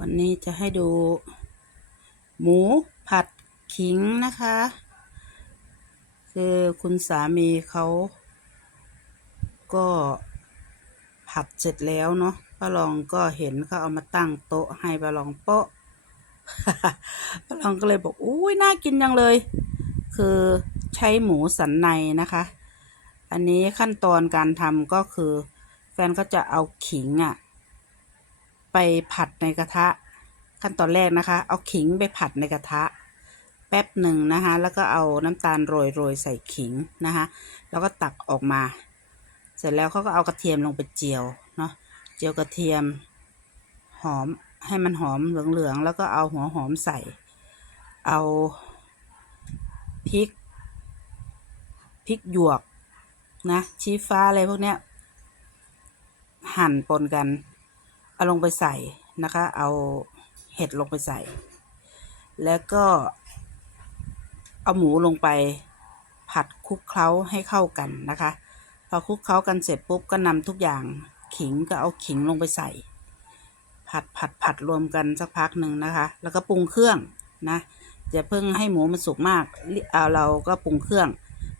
วันนี้จะให้ดู หมูผัดขิงนะคะ คือคุณสามีเขาก็ผัดเสร็จแล้วเนาะป้าลองก็เห็นเขาเอามาตั้งโต๊ะให้ป้าลองโป๊ะป้าลองก็เลยบอกอุ้ยน่ากินจังเลย คือใช้หมูสันในนะคะ อันนี้ขั้นตอนการทำก็คือ แฟนก็จะเอาขิงอะ่ะ ไปผัดในกระทะ ขั้นตอนแรกนะคะ เอาขิงไปผัดในกระทะ แป๊บหนึ่งนะคะ แล้วก็เอาน้ำตาลโรยโรยใส่ขิงนะคะ แล้วก็ตักออกมา เสร็จแล้วเขาก็เอากระเทียมลงไปเจียวเนาะเจียวกระเทียมหอมให้มันหอมเหลืองๆแล้วก็เอาหัวหอมใส่ เอาพริกพริกหยวกนะชี้ฟ้าอะไรพวกเนี้ย หั่นปนกัน เอาลงไปใส่นะคะ เอาเห็ดลงไปใส่ แล้วก็เอาหมูลงไปผัดคลุกเคล้าให้เข้ากันนะคะ พอคลุกเคล้ากันเสร็จปุ๊บก็นำทุกอย่างขิงก็เอาขิงลงไปใส่ ผัดผัดผัดรวมกันสักพักหนึ่งนะคะ แล้วก็ปรุงเครื่องนะอย่าเพิ่งให้หมูมันสุกมากเอาเราก็ปรุงเครื่อง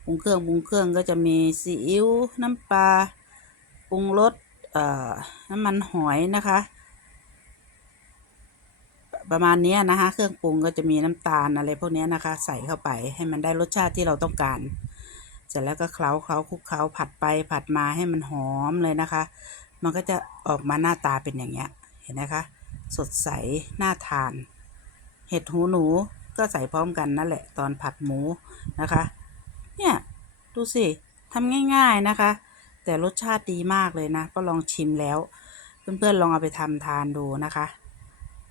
ปรุงเครื่องปรุงเครื่องก็จะมีซีอิ๊วน้ำปลาปรุงรส น้ำมันหอยนะคะ ประมาณนี้นะคะ เครื่องปรุงก็จะมีน้ำตาลอะไรพวกนี้นะคะ ใส่เข้าไปให้มันได้รสชาติที่เราต้องการ เสร็จแล้วก็เคล้าเคล้าคลุกเคล้าผัดไปผัดมาให้มันหอมเลยนะคะ มันก็จะออกมาหน้าตาเป็นอย่างเงี้ย เห็นนะคะ สดใสน่าทาน เห็ดหูหนูก็ใส่พร้อมกันนั่นแหละ ตอนผัดหมูนะคะ เนี่ย ดูสิทำง่าย ๆนะคะ แต่รสชาติดีมากเลยนะ ก็ลองชิมแล้ว เพื่อนๆลองเอาไปทำทานดูนะคะ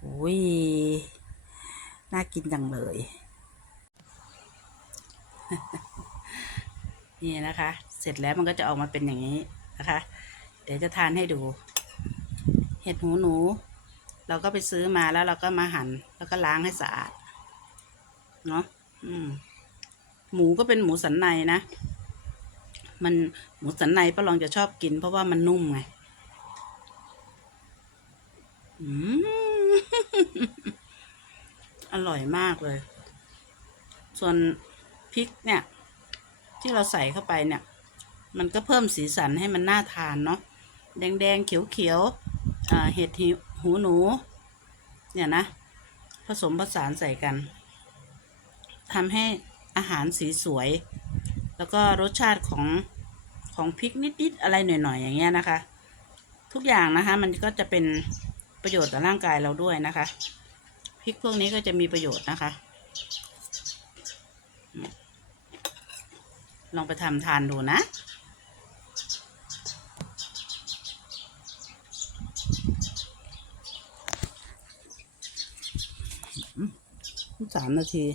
อุ้ยน่ากินจังเลย นี่นะคะ เสร็จแล้วมันก็จะออกมาเป็นอย่างนี้นะคะ เดี๋ยวจะทานให้ดู เห็ดหูหนู เราก็ไปซื้อมาแล้วเราก็มาหั่นแล้วก็ล้างให้สะอาด เนาะอืมหมูก็เป็นหมูสันในนะ มันหมูสันในป้าลองจะชอบกิน เพราะว่ามันนุ่มไงอร่อยมากเลย ส่วนพริกเนี่ย ที่เราใส่เข้าไปเนี่ย มันก็เพิ่มสีสันให้มันน่าทานเนาะแดงๆเขียวๆอ่าเห็ดหูหนู เนี่ยนะ ผสมผสานใส่กันทำให้อาหารสีสวย แล้วก็รสชาติของของพริกนิดๆอะไรหน่อยๆอย่างเงี้ยนะคะ ทุกอย่างนะคะ มันก็จะเป็นประโยชน์ต่อร่างกายเราด้วยนะคะพริกพวกนี้ก็จะมีประโยชน์นะคะ ลองไปทำทานดูนะสามนาที